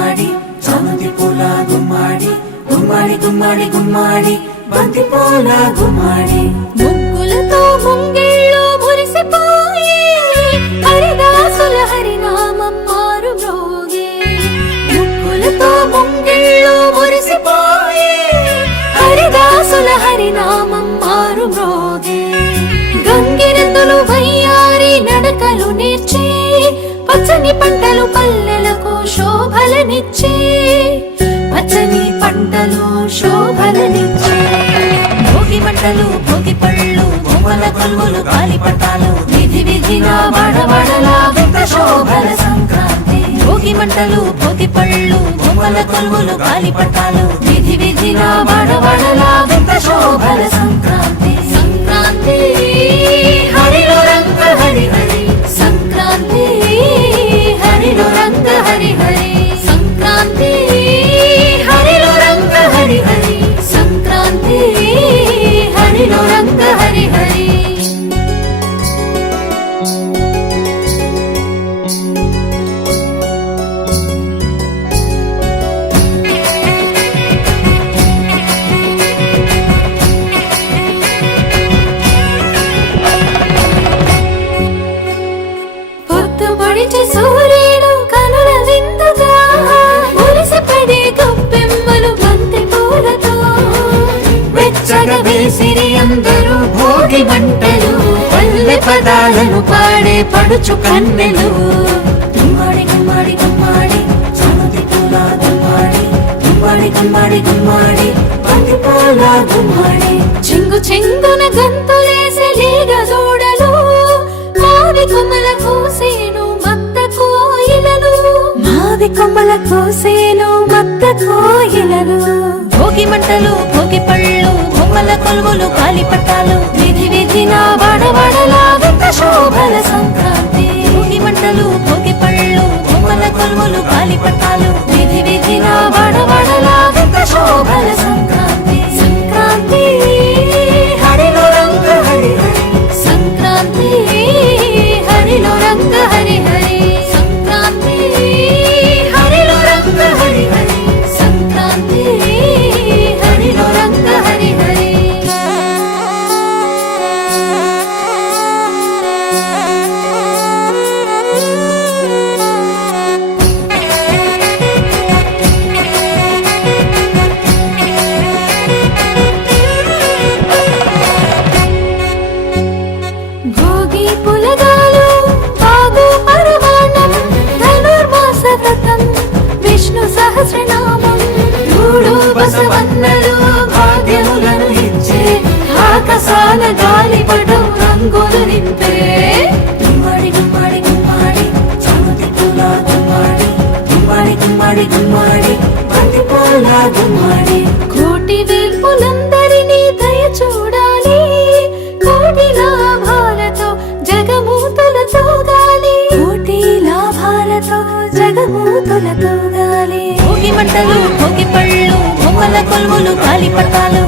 గుమ్మాడి చామంతి పూల గుమ్మాడి గుమ్మాడి గుమ్మాడి గుమ్మాడి బంతి పూల గుమ్మాడి ముగ్గులతో ముంగిళ్ళు మురిసిపోయి హరిదాసుల హరినామం మారు మ్రోగే ముగ్గులతో ముంగిళ్ళు మురిసిపోయి హరిదాసుల హరినామం మారు మ్రోగే గంగిరెద్దులు వయ్యారి నడకలు నేర్చి పచ్చని పంటలు పల్లెలకు శోభలనిచ్చి పచ్చని పంటలు శోభలనిచ్చి భోగి మంటలు భోగి పళ్ళు బొమ్మల కొలువులు గాలిపటాలు విధి విధిన వడవడలా వింత శోభల సంక్రాంతి భోగి మంటలు భోగి పళ్ళు బొమ్మల కొలువులు గాలిపటాలు విధి విధిన వడవడలా వింత శోభల సంక్రాంతి సంక్రాంతి హరిలో రంగ హరి హరి సంక్రాంతి హరిలో రంగ హరి హరి సంక్రాంతి హరిలో రంగ హరి హరి సంక్రాంతి హరిలో రంగ హరి హరి పొద్దుపడిచి సూర్యుడు కనుల విందుగా మురిసిపడే గొప్పెమ్మలు బంతి పూలతో వెచ్చగా వేసిరి అందరూ భోగి మంటలు పల్లె పదాలను పాడే పడుచు కన్నెలు గుమ్మాడి గుమ్మాడి గుమ్మాడి చామంతి పూల గుమ్మాడి గుమ్మాడి గుమ్మాడి గుమ్మాడి బంతి పూల గుమ్మాడి చెంగు చెంగున గంతులేసే లేగ జోడలు మావి కొమ్మల కోసేను మత్త కోయిలలు మావి కొమ్మల కోసేను మత్త కోయిలలు భోగి మంటలు భోగి పళ్ళు బొమ్మల కొలువులు గాలిపటాలు విధి విధిన వడవడలా వింత శోభల సంక్రాంతి భోగి మంటలు భోగి పళ్ళు బొమ్మల కొలువులు గాలిపటాలు విధి విధిన వడవడలా వింత శోభల సంక్రాంతి సంక్రాంతి హరిలో రంగ హరి హరి సంక్రాంతి హరిలో రంగ హరి హరి సంక్రాంతి హరిలో రంగ హరి హరి సంక్రాంతి హరిలో రంగ హరి హరి భోగి పులగాలు బాగు పరమాణం ధనుర్మాస వ్రతం విష్ణు సహస్రనామం మూడు బసవన్నలు భాగ్యములను ఇచ్చే ఆకాశాల గాలిపటం రంగులు నింపే గుమ్మాడి గుమ్మాడి గుమ్మాడి చామంతి పూల గుమ్మాడి గుమ్మాడి గుమ్మాడి గుమ్మాడి బంతి పూల గుమ్మాడి కోటి వేల్పులందరినీ దయ చూడాలి కోటి లాభాలతో జగమూతులతో గాలి కోటి లాభాలతో జగమూతులతో గాలి భోగి మంటలు భోగి పళ్ళు బొమ్మల కొలువులు గాలిపటాలు